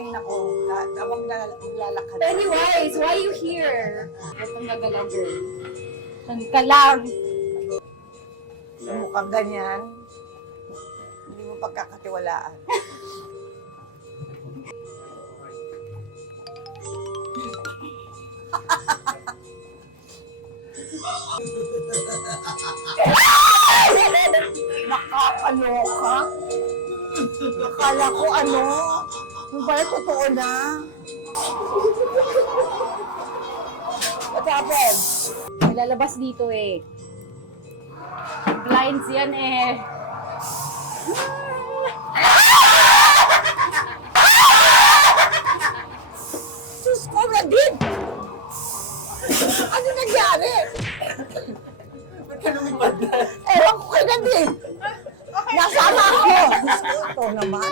Ay, nako. Tawag na lalakad. Pennywise, why you here? Itong nagalaw, girl. Saan ka lang? Mukhang ganyan. Hindi mo pagkakatiwalaan. Nakakaloka. Akala ko ano. Yung pala totoo na. What happened? May lalabas dito eh. Blinds yan eh. Sus ko, Nadine! Ano nangyari? Ba't ka lumipad na? Ewan ko kay Nadine! Nasama ako! Ito naman.